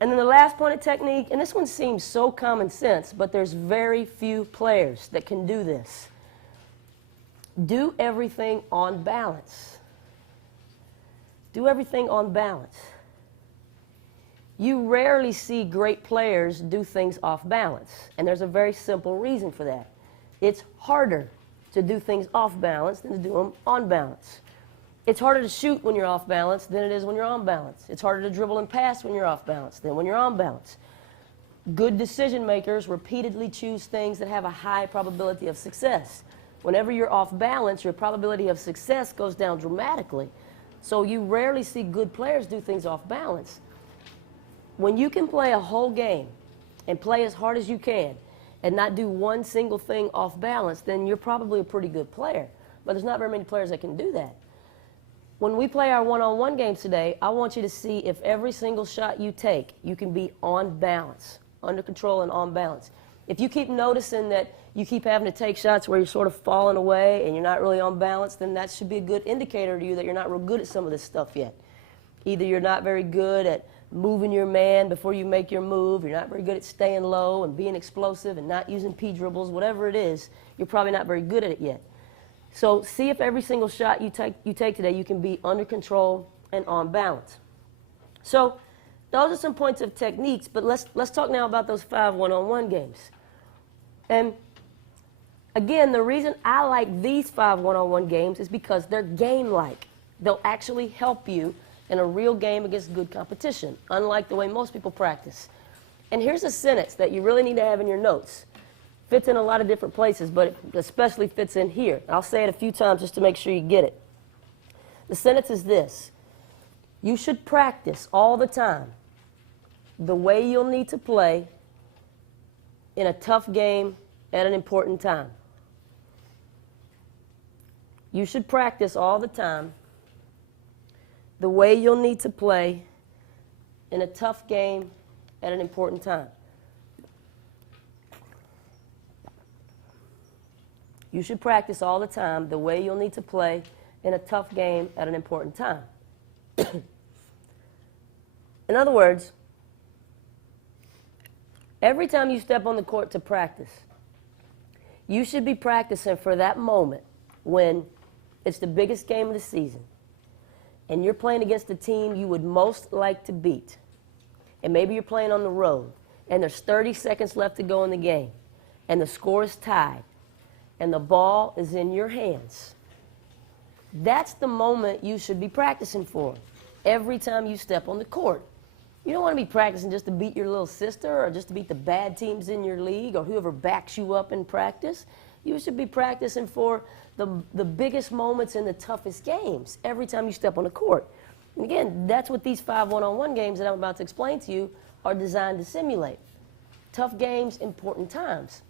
And then the last point of technique, and this one seems so common sense, but there's very few players that can do this. Do everything on balance. Do everything on balance. You rarely see great players do things off balance, and there's a very simple reason for that. It's harder to do things off balance than to do them on balance. It's harder to shoot when you're off balance than it is when you're on balance. It's harder to dribble and pass when you're off balance than when you're on balance. Good decision makers repeatedly choose things that have a high probability of success. Whenever you're off balance, your probability of success goes down dramatically. So you rarely see good players do things off balance. When you can play a whole game and play as hard as you can and not do one single thing off balance, then you're probably a pretty good player. But there's not very many players that can do that. When we play our one-on-one games today, I want you to see if every single shot you take, you can be on balance, under control and on balance. If you keep noticing that you keep having to take shots where you're sort of falling away and you're not really on balance, then that should be a good indicator to you that you're not real good at some of this stuff yet. Either you're not very good at moving your man before you make your move, you're not very good at staying low and being explosive and not using P dribbles, whatever it is, you're probably not very good at it yet. So see if every single shot you take today, you can be under control and on balance. So those are some points of techniques, but let's talk now about those 5 one-on-one games. And again, the reason I like these 5 one-on-one games is because they're game-like. They'll actually help you in a real game against good competition, unlike the way most people practice. And here's a sentence that you really need to have in your notes. Fits in a lot of different places, but it especially fits in here. I'll say it a few times just to make sure you get it. The sentence is this: you should practice all the time the way you'll need to play in a tough game at an important time. You should practice all the time the way you'll need to play in a tough game at an important time. You should practice all the time the way you'll need to play in a tough game at an important time. In other words, every time you step on the court to practice, you should be practicing for that moment when it's the biggest game of the season and you're playing against the team you would most like to beat. And maybe you're playing on the road and there's 30 seconds left to go in the game and the score is tied and the ball is in your hands. That's the moment you should be practicing for every time you step on the court. You don't want to be practicing just to beat your little sister or just to beat the bad teams in your league or whoever backs you up in practice. You should be practicing for the biggest moments in the toughest games every time you step on the court. And again, that's what these 5 one-on-one games that I'm about to explain to you are designed to simulate. Tough games, important times.